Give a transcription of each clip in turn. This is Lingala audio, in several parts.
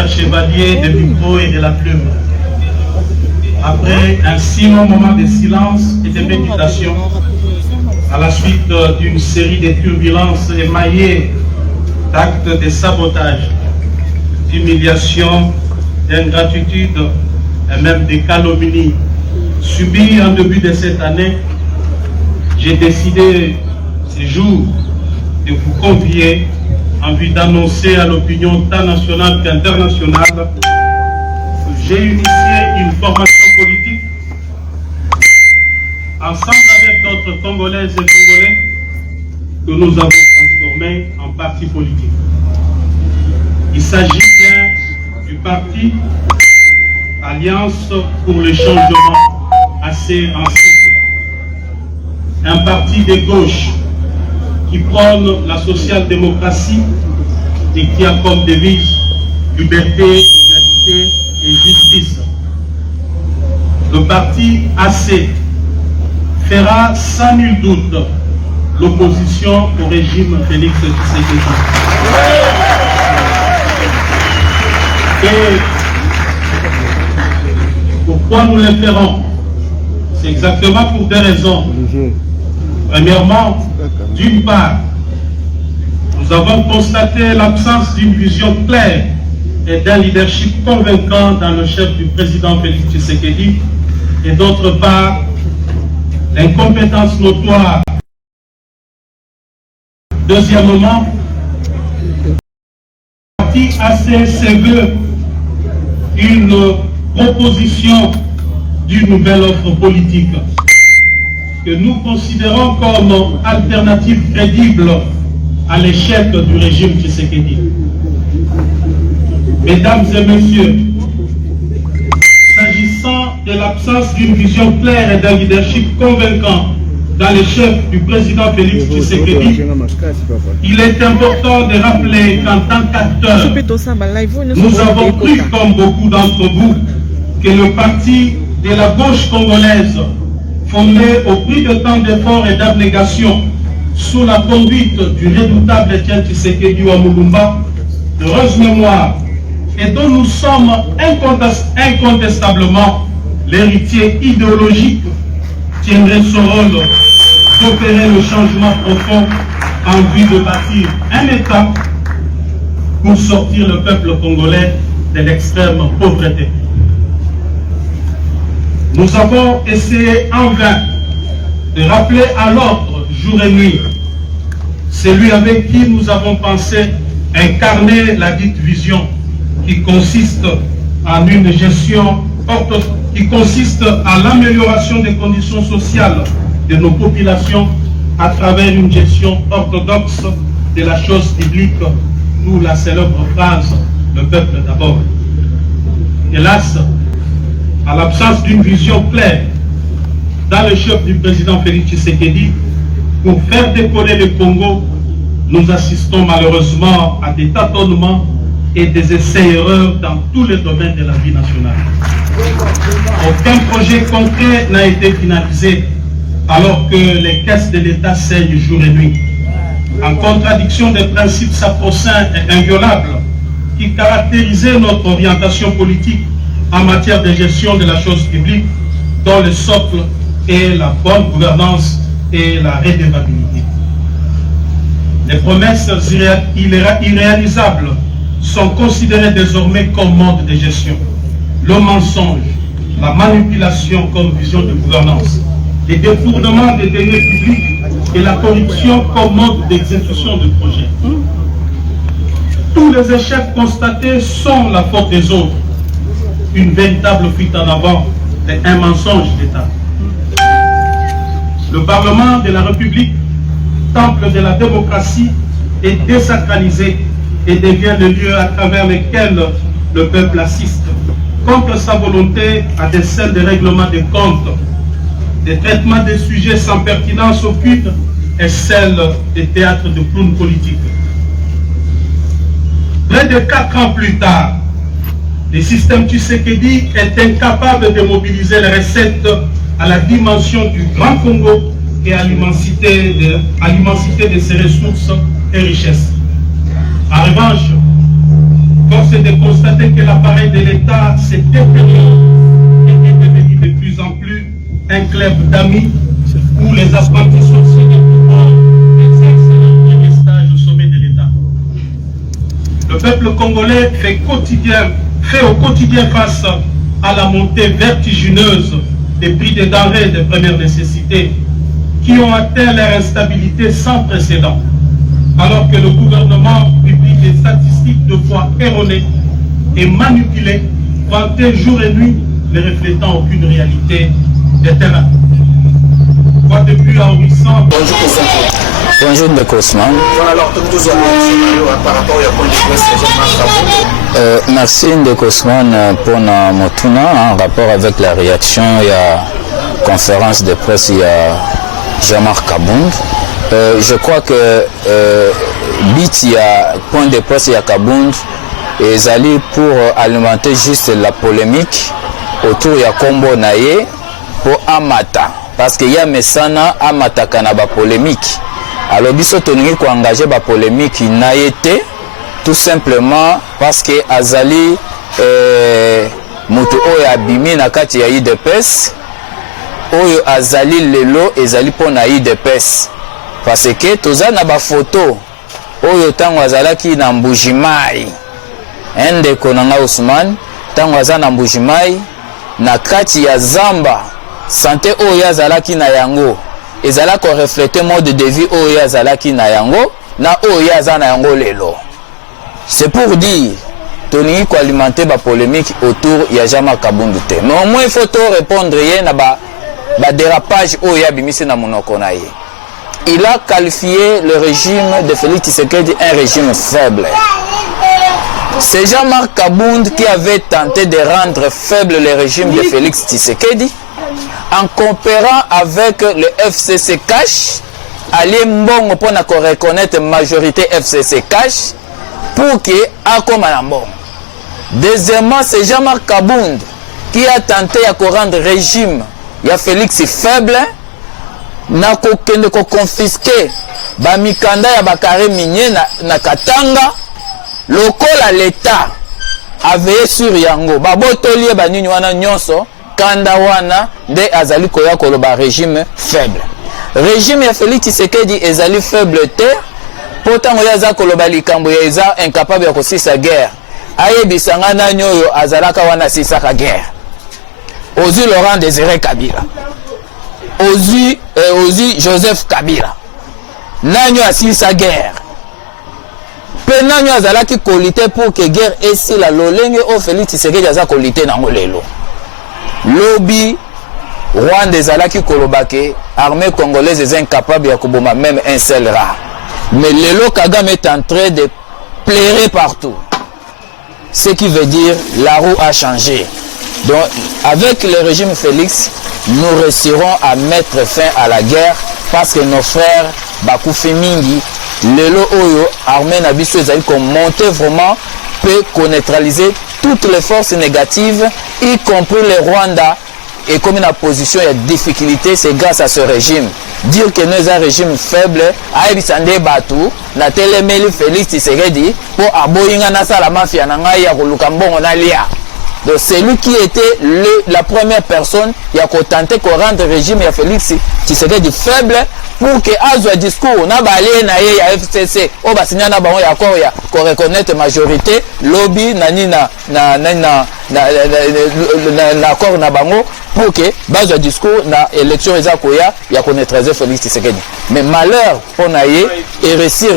cher chevalier de micro et de la plume. Après un si long moment de silence et de méditation, à la suite d'une série de turbulences émaillées d'actes de sabotage, d'humiliation, d'ingratitude et même de calomnie subies en début de cette année, j'ai décidé ce jour de vous convier en vue d'annoncer à l'opinion tant nationale qu'internationale que j'ai initié une formation politique ensemble avec d'autres Congolaises et Congolais que nous avons transformé en parti politique. Il s'agit bien du parti Alliance pour le changement, assez en cycle. Un parti de gauche qui prône la social-démocratie et qui a comme devise liberté, égalité et justice. Le parti AC fera sans nul doute l'opposition au régime Félix Tshisekedi. Et pourquoi nous le ferons? C'est exactement pour deux raisons. Premièrement, d'une part, nous avons constaté l'absence d'une vision claire et d'un leadership convaincant dans le chef du président Félix Tshisekedi, et d'autre part, l'incompétence notoire. Deuxièmement, le parti AC se veut une proposition d'une nouvelle offre politique que nous considérons comme alternative crédible à l'échec du régime Tshisekedi. Mesdames et messieurs, s'agissant de l'absence d'une vision claire et d'un leadership convaincant dans les chefs du président Félix Tshisekedi, il est important de rappeler qu'en tant qu'acteurs, nous avons cru, comme beaucoup d'entre vous, que le parti de la gauche congolaise, fondé au prix de tant d'efforts et d'abnégation, sous la conduite du redoutable Etienne Tshisekedi Wamulumba, d'heureuse mémoire, et dont nous sommes incontestablement l'héritier idéologique, tiendrait ce rôle d'opérer le changement profond en vue de bâtir un État pour sortir le peuple congolais de l'extrême pauvreté. Nous avons essayé en vain de rappeler à l'ordre jour et nuit celui avec qui nous avons pensé incarner la dite vision qui consiste en une gestion qui consiste à l'amélioration des conditions sociales de nos populations à travers une gestion orthodoxe de la chose publique, d'où la célèbre phrase « le peuple d'abord ». Hélas, à l'absence d'une vision claire dans le chef du président Félix Tshisekedi, pour faire décoller le Congo, nous assistons malheureusement à des tâtonnements et des essais-erreurs dans tous les domaines de la vie nationale. Aucun projet concret n'a été finalisé alors que les caisses de l'État saignent jour et nuit, en contradiction des principes sacro-saints et inviolables qui caractérisaient notre orientation politique en matière de gestion de la chose publique, dont le socle est la bonne gouvernance et la redevabilité. Les promesses irréalisables sont considérées désormais comme mode de gestion. Le mensonge, la manipulation comme vision de gouvernance, les détournements des deniers publics et la corruption comme mode d'exécution de projets. Tous les échecs constatés sont la faute des autres. Une véritable fuite en avant et un mensonge d'État. Le Parlement de la République, temple de la démocratie, est désacralisé et devient le lieu à travers lequel le peuple assiste, contre sa volonté, à des scènes de règlement des comptes, des traitements des sujets sans pertinence aucune et celles des théâtres de clowns politiques. Près de 4 ans plus tard, le système Tshisekedi est incapable de mobiliser les recettes à la dimension du Grand Congo et à l'immensité de ses ressources et richesses. En revanche, Force est de constater que l'appareil de l'État s'est détérioré et est devenu de plus en plus un club d'amis où les apprentis sorciers de pouvoir exercent leur premier stage au sommet de l'État. Le peuple congolais fait au quotidien face à la montée vertigineuse des prix des denrées de première nécessité qui ont atteint leur instabilité sans précédent, alors que le gouvernement publie des statistiques de foi erronées et manipulées, vantées jour et nuit, ne reflétant aucune réalité des terrains. Quoi de plus ahurissant. Bonjour de Cosman. Merci de Cosman pour notre en rapport avec la réaction et la conférence de presse il y a Jean-Marc Kabound. Je crois que bit il y a point de presse il y a Kabound et Zali pour alimenter juste la polémique autour il y a Kombo Naye pour Amata parce qu'il y a Messana Amata Kanaba polémique. Alors biso toningi ko engager ba polémique na été tout simplement parce que Azali mutu oyo abimi na kati ya IDPS oyo Azali lelo ezali pona IDPS parce que toza na ba photo oyo tango azalaki na Mbujimai ende konanga Ousmane tango azana na Mbujimai na kati ya Zamba santé oyo azalaki na yango ezala ko refléter mode de vie oyo azalaki na yango na oyo azana yango lelo. C'est pour dire toningi ko alimenter ba polémique autour ya Jean-Marc Kabound te. Mais au moins il faut répondre rien na ba dérapage oyo abimisi na monoko na ye. Il a qualifié le régime de Félix Tshisekedi un régime faible. C'est Jean-Marc Kabound qui avait tenté de rendre faible le régime de Félix Tshisekedi en comparant avec le FCC Cash, allié Mbongo pour reconnaître la majorité FCC Cash pour qu'il y ait un bon. Deuxièmement, c'est Jean-Marc Kabound qui a tenté de rendre le régime de Félix faible, na confisquer ba mikanda ya bakare minier na Katanga, lokola l'État avait sur yango, babotolier ba nini wana nyonso, kanda wana de azali koya koloba régime faible. Régime ya Félix Tshisekedi ezali faible te, pourtant oya za koloba likambo ya eza incapable ya kosisa guerre. Ayebisanga nani oyo azalaka wana sisaka guerre. Ozu Laurent Désiré Kabila. Ozu Joseph Kabila. Nani asisa guerre. Pe nani azalaki kolite pour que guerre esi la lolenge o Félix Tshisekedi aza kolite na ngolelo. Lobby Rwanda ezalaki kolobake armée congolaise est incapable de koboma même un seul rat. Mais Lelo Kagame est en train de pleurer partout. Ce qui veut dire la roue a changé. Donc avec le régime Félix, nous réussirons à mettre fin à la guerre parce que nos frères Bakoufi Mingi, Lelo Oyo, armée Nabiso ezali ko monter vraiment peut neutraliser toutes les forces négatives, y compris les Rwandais. Et comme une position et difficulté, c'est grâce à ce régime. Dire que nous avons un régime faible, Aïbisande Batou, na télémeli Félix Tshisekedi, pour aboyinga na sala mafia na ngai ya kolukambongo na lia. Donc c'est lui qui était la première personne qui a tenté de rendre le régime de Félix Tshisekedi faible pour que azwa discours na balé na ye ya FCC o basinya na bango ya ko ya ko reconnaître majorité lobby nani na accord na bango pour que bazwa discours na élection eza koya ya connaître Félix Tshisekedi. Mais malheur pour na ye et réussir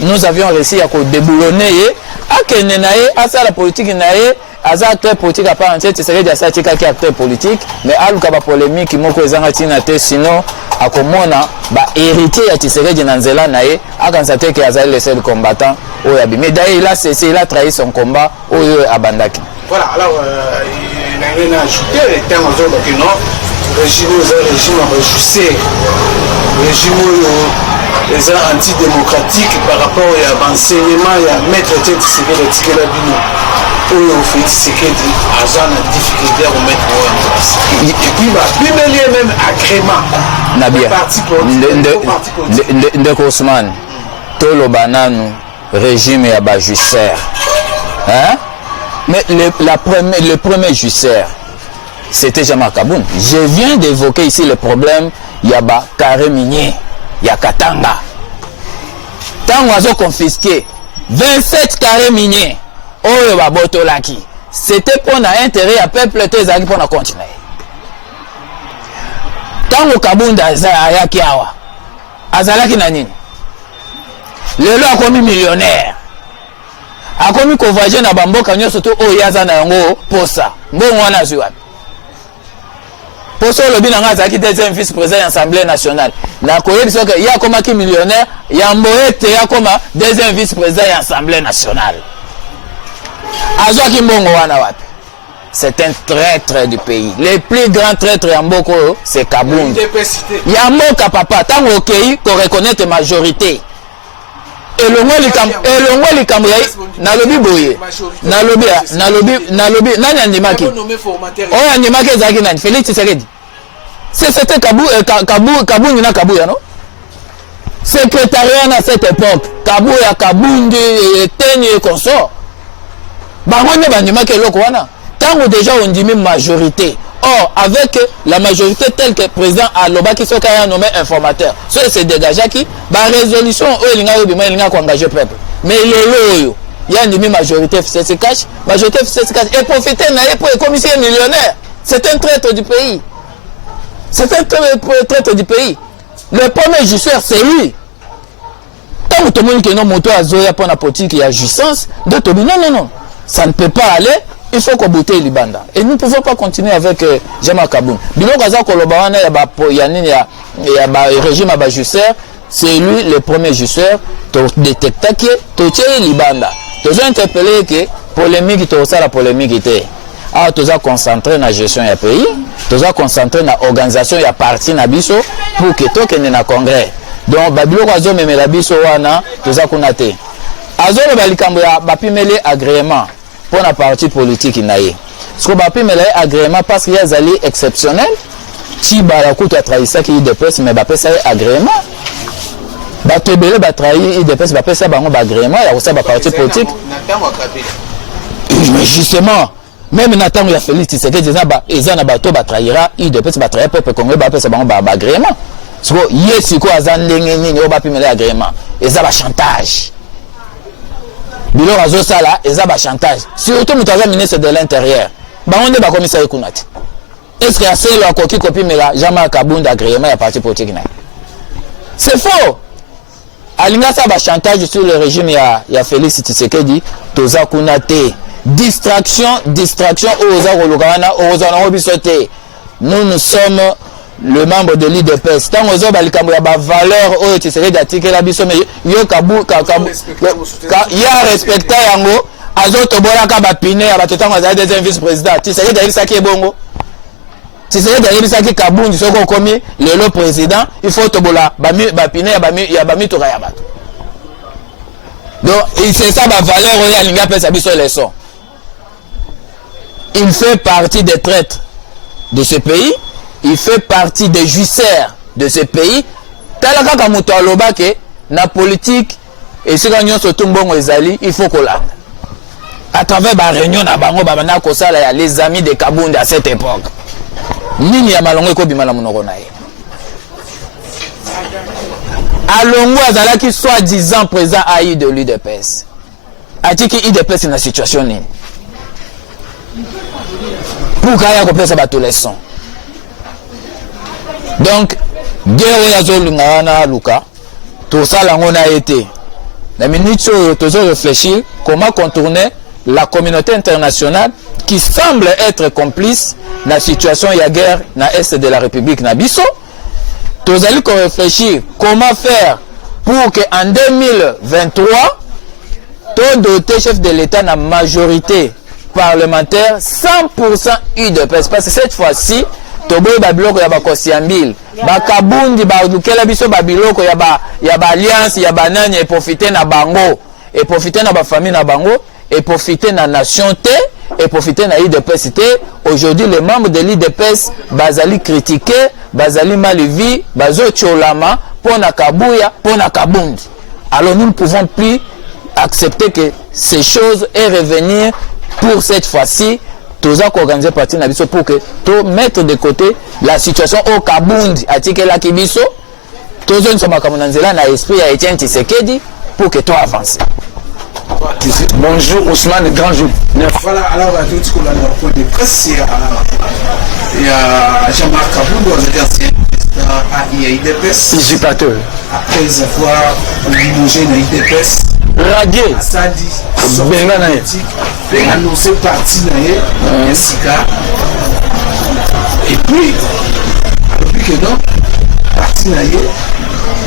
nous avions réussi à déboulonner akene na ye asa la politique na ye aza acteur politique à part entière Tshisekedi asa tika ki acteur politique mais aluka ba polémique moko ezanga tina te sinon akomona ba héritier ya Tshisekedi na nzela na ye akanisa te ke azali le seul combattant oyo abimi. Mais d'ailleurs il a cessé, il a trahi son combat oyo abandaki. Voilà, alors il a rien à ajouter les termes aux autres que non régime enregistré régime les antidémocratiques par rapport à l'enseignement et à mettre le Tshisekedi de Tikela Bino. Pour Félix Tshisekedi, agent en difficulté à remettre en place. Et puis, il y a même agrément. Nabia, Ndeko Ousmane, Tolo Bananu, régime et abajusser. Hein? Mais le premier jouisseur, c'était Jean-Marc Kabound. Je viens d'évoquer ici le problème, il y a carré minier, il y a Katanga. Tant qu'on a confisqué 27 carrés miniers, oh, c'était pour l'intérêt à peuple, pour continuer. Tant que Kabound ayaki awa, azalaki na nini? Lelo a commis millionnaire. A commis convoyé na bamboka nyoso to o yaza na yango posa. Mbongo wana zwa. Poso lobi na nga azalaki deuxième vice-président de l'Assemblée nationale. Na koyebi soka ya komaki millionnaire, ya mboete ya koma deuxième vice-président de l'Assemblée nationale. Azwaki mbongo wana wapi? C'est un traître du pays. Le plus grand traître Yamboko, c'est Kabound. Yamboka papa, tant qu'on qu'on reconnaît majorité. Et le mot les Camerounais, nalobi boye, nalobi, nani andimaki. Oh andimaki zaki nani, Félix Tshisekedi. C'était Kabound na Kabouya non? Secrétariat à cette époque, Kabouya, Kabound, Teni et consort. Bango ne bandimaki loko wana. Tant que déjà on dit même majorité. Or, avec la majorité telle que le président Aloba qui sont nommé informateur, ça c'est dégagé qui, la résolution, il y a engagé le peuple. Mais il y a une majorité se cache, majorité se cache, et profiter pour les commissaires millionnaires. C'est un traître du pays. C'est un traître du pays. Le premier jouisseur, c'est lui. Tant que tout le monde qui est moto à Zoya pour la politique, il y a jouissance, d'autres non. Ça ne peut pas aller. Il faut qu'on boute les bandes. Et nous ne pouvons pas continuer avec Jean-Marc Kabound. Bilo Gaza Kolobawana, il y a un régime à jouisseur. C'est lui le premier jouisseur. Tu détectes que tu es les bandes. Tu as interpellé que polémique, tu as la polémique. Alors tu as concentré dans la gestion du pays. Tu as concentré dans l'organisation et la partie na biso pour que tu aies un congrès. Donc, Bilo Gaza me la biso wana, tu as konaté. Azolo balikambo ya bapimele agrément. Pour la partie politique, il y a ce qu'on appelle agrément parce qu'il y a des alliés exceptionnels. Si Barakout a trahi ça qui est de presse, mais il ça agrément. Batebele a trahi de presse, il ça agrément. Il y a aussi la partie politique. Mais justement, même Nathan il a fait liste, c'est que les gens bateau trahira, il de presse, trahira peuple congolais, il ça agrément. Ce qu'on y est, c'est quoi, il y a agrément. Et ça va chantage. Bilo razo sala eza ba chantage surtout mutaza ministre de l'intérieur ba on est ba commissaire kunati est-ce que assez lo akoki kopi mela Jean-Marc Kabound agrément ya parti politique na c'est faux alinga sa ba chantage sur le régime ya Félix Tshisekedi toza kunate distraction oza kolokana oza na obisote nous sommes le membre de l'IDPS. Tant que vous avez des valeurs, vous avez des la biso, mais il y a respecté yango. Azoto bolaka bapine, abatotango azali deuxième vice-président. Tu sais d'ailleurs ça qui est bongo. Tu sais d'ailleurs ça qui Kabound, ce qu'on commis le président, il faut tobola bapine ya bami to ya bato. Donc c'est ça ma valeur on a linga pesa biso leçon. Il fait partie des traîtres de ce pays. Il fait partie des jouisseurs de ce pays. Talaka kamuto aloba ke na politique et ce que nous sommes bon ezali, il faut qu'on l'a. À travers la réunion na bango babana kosala ya les amis de Kabound à cette époque. Nini ya malongo ko bimala munoko na ye. Alongo azalaki soi-disant président AI de l'UDPS. Atiki UDPS na situation nini. Pour kaya ko pesa bato leçon. Donc, guerre yazolungana luka, tout ça l'on a été. La minute où tu as réfléchi comment contourner la communauté internationale qui semble être complice de la situation de la guerre dans l'Est de la République Nabiso. Tu as réfléchi comment faire pour qu'en 2023, tu doté chef de l'État dans la majorité parlementaire 100% UDPS. Parce que cette fois-ci, toboy babiloko ya bakosiambil bakabundi balukela biso babiloko ya ba alliance ya banani et profiter na bango et profiter na ba famille na bango et profiter na nation T et profiter na IDPS T. Aujourd'hui les membres de l'IDPS bazali critiquer bazali malivi bazo cholama pona kabuya pona kabundi. Alors nous ne pouvons plus accepter que ces choses et revenir pour cette fois-ci, tous organiser parti Nabiso pour que tout mettre de côté la situation au Kabundi, à Tikela Kibiso, tous nous sommes comme Nanzela na esprit à Etienne Tshisekedi pour que tout avance. Bonjour Ousmane, grand jour. Voilà, alors à tout ce qu'on a dans le point de presse, il y a Jean-Marc Kabound, ancien président à IDPS. Usurpateur. Après avoir limogé dans l'IDPS, radié. Assadi, politique, annoncé parti dans SICA. Et puis, depuis que non, parti dans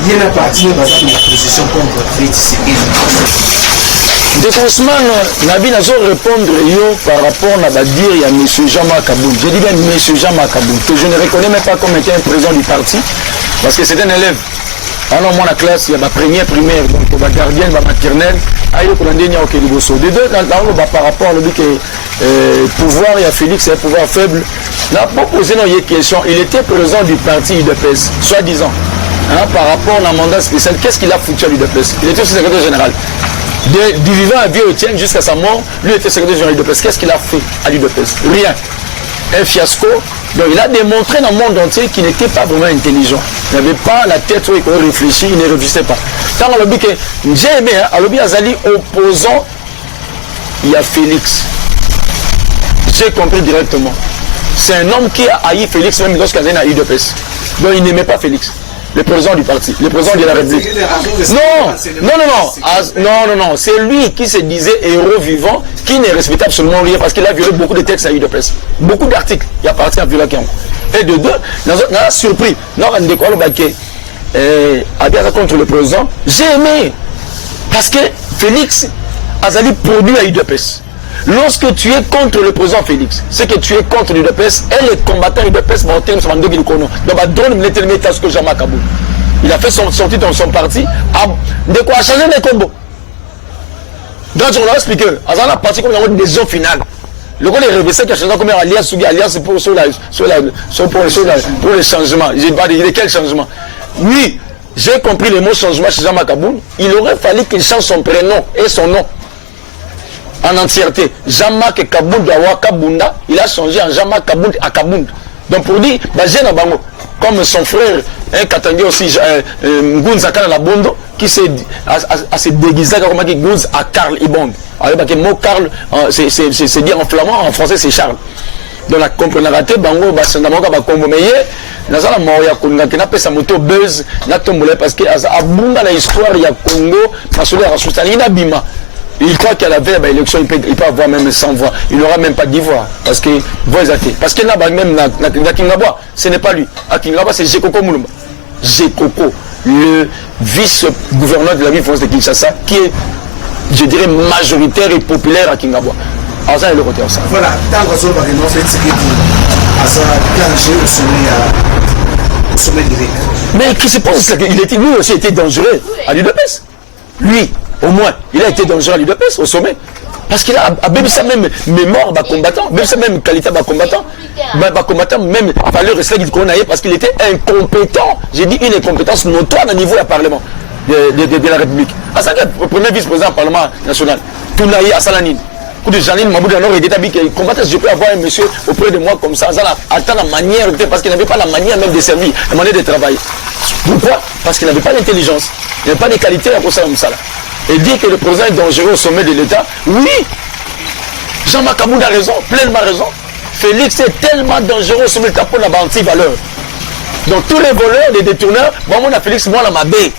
il y a un parti dans l'opposition contre Félix Tshisekedi. De Ousmane, Nabi n'a pas répondre par rapport à dire il y a M. Jean-Marc Kabound. Je dis bien M. Jean-Marc Kabound, que je ne reconnais même pas comme étant un président du parti, parce que c'est un élève. Alors, moi, la classe, il y a ma première primaire, donc ma gardienne, ma maternelle, il y a des deux, par rapport à le pouvoir, il y a Félix, c'est un pouvoir faible. N'a pas posé une question. Il était président du parti UDPS, soi-disant. Par rapport à un mandat spécial, qu'est-ce qu'il a foutu à l'UDPS? Il était aussi secrétaire général. Du vivant à vieux Etienne jusqu'à sa mort, lui était secrétaire général de l'UDPS. Qu'est-ce qu'il a fait à l'UDPS? Rien. Un fiasco. Donc il a démontré dans le monde entier qu'il n'était pas vraiment intelligent. Il n'avait pas la tête où il réfléchit, il ne réfléchissait pas. Tant on a dit que j'ai aimé, à l'objet Azali opposant, il y a Félix. J'ai compris directement. C'est un homme qui a haï Félix même lorsqu'il y a l'UDPS. Donc il n'aimait pas Félix. Le président du parti, le président de la République. Non, c'est lui qui se disait héros vivant, qui ne respectait absolument rien parce qu'il a violé beaucoup de textes à l'UDPS. Beaucoup d'articles, il appartient à Viola Kiambo. Et de deux, on a surpris, on a découvert le contre le président. J'ai aimé, parce que Félix Azali produit à l'UDPS. Lorsque tu es contre le président Félix, c'est que tu es contre l'UDPS et les combattants UDPS vont tenir son mandat. Il a fait sortir dans son parti de quoi changer les combos. Donc on a expliqué, à la partie comme une décision finale. Le coup des réveillés qui a changé comme alliance pour les changements. J'ai pas dit quel changement. Oui, j'ai compris le mot changement chez Jean-Marc Kabound. Il aurait fallu qu'il change son prénom et son nom. En entièreté, Jean-Marc Kabound Awa Kabunda, il a changé en Jean-Marc Kabound à Kabound. Donc pour dire, comme son frère, Katangé aussi, Ngunza Karl Labondo, qui s'est déguisé comme Ngunza à Karl Ibond. Alors le mot Karl, c'est dire en flamand, en français c'est Charles. Donc la comprenarité, Bango, Bassandamoka, Bakomomeye, Nazala Moria Konga, qui n'a pas sa moto buzz, n'a tombé parce que Abunda la histoire, il y a Congo, Massoula Rassoustani, Bima. Il croit qu'à la veille de l'élection, il peut avoir même 100 voix. Il n'aura même pas 10 voix. Parce que parce qu'il n'a pas même na Kingaba, ce n'est pas lui. À Kingaba, c'est Jekoko Moulumba. Jekoko, le vice-gouverneur de la ville de Kinshasa, qui est, je dirais, majoritaire et populaire à Kingaba. Alors ça, il est le côté ça. Voilà, tant que ça va réunir, c'est ce qui est au sommet direct. Mais qui se pense qu'il lui aussi était dangereux à l'UDPS. Lui. Au moins, il a été dangereux à l'UDPS au sommet. Parce qu'il a même ça même mémoire combattant, même ça même qualité combattant, même valeur respect qu'on a parce qu'il était incompétent. J'ai dit une incompétence notoire au niveau du Parlement de la République. À ça, le premier vice-président du Parlement national, Tounaï Assalanine. Coup de Janine Maboud alors il établit qu'il combattait, je peux avoir un monsieur auprès de moi comme ça, attend la manière, parce qu'il n'avait pas la manière même de servir, la manière de travailler. Pourquoi? Parce qu'il n'avait pas l'intelligence, il n'avait pas les qualités à cause de ça. Et dire que le président est dangereux au sommet de l'État, oui, Jean-Marc Kabound a raison, pleinement raison. Félix est tellement dangereux au sommet de l'État pour la anti-valeur. Donc tous les voleurs, les détourneurs, moi on a Félix, moi la mabé,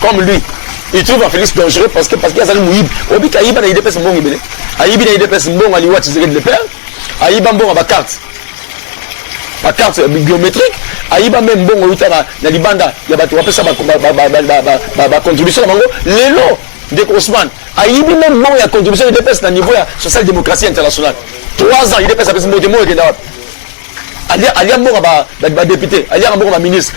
comme lui. Il trouve à Félix dangereux parce qu'il y a un mouïb. Obi Kaïba n'a pas bon ibélé. Aïbi n'a pas bon à l'Iwa Tizé de l'Épère. Aïba bon à ma carte. Ma carte biométrique. Aïba même bon au Utana, la Libanda, il y a ma contribution à Mango. L'élo de Ousmane. Aïbi même bon, il y a contribution de l'EPS dans le niveau de la social-démocratie internationale. 3 ans, il est passé à ce Alia bon à député, Alia bon à ministre.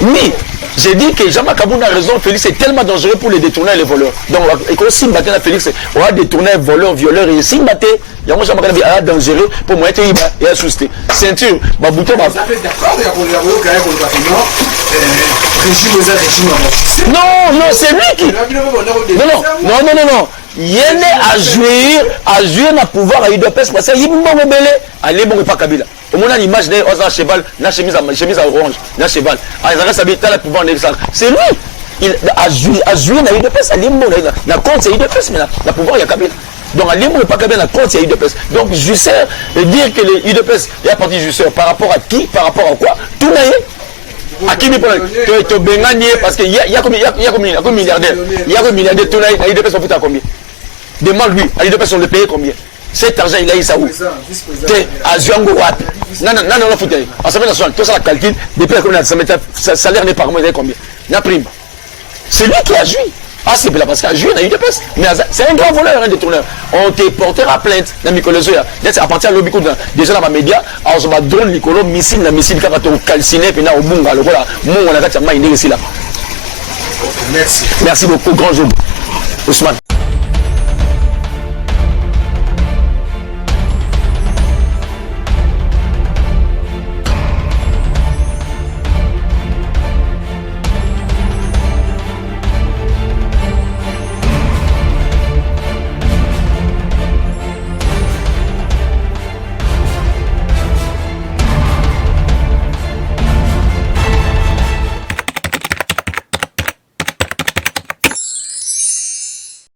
Oui, j'ai dit que Jean-Marc Kabound a raison, Félix est tellement dangereux pour les détourneurs et les voleurs. Donc, et si maintenant Félix, on va détourner voleur, violeur, et si maintenant, il y a Jean-Marc Kabound a dangereux pour moi, il a suscité. Ceinture, ma bouton, ma. Non, non, c'est lui qui. Non. Yéné à jouer na pouvoir à UDPS parce que il m'a rebellé allez bon pas Kabila au moins l'image d'un cheval na chemise à orange na cheval ah il reste habité la pouvoir c'est lui il a joué na UDPS allez bon na compte c'est UDPS mais la pouvoir il y a Kabila donc allez bon pas Kabila na compte c'est UDPS donc je sais dire que les UDPS il y a parti juste par rapport à qui par rapport à quoi tout n'est à qui tu bengani parce que il y a combien milliardaire il y a combien milliardaire tout n'a UDPS on fout à combien demande lui, à l'UDPS on le paye combien? Cet argent il a eu ça où? À Zouango Wapi. Non, foutez. Assemblée nationale, tout ça la calcule, depuis la commune, ça salaire n'est pas combien? La prime. C'est lui qui a joué. Ah, c'est parce qu'il a joué dans l'UDPS. Mais c'est un grand voleur, un détourneur. On te portera plainte dans Mikolozoya. À partir de l'obiko, déjà dans ma média, on va drone Mikolo, missile, qui va te calciner, puis là, au Bunga, le voilà, on a ici là. Merci beaucoup, grand jour. Ousmane.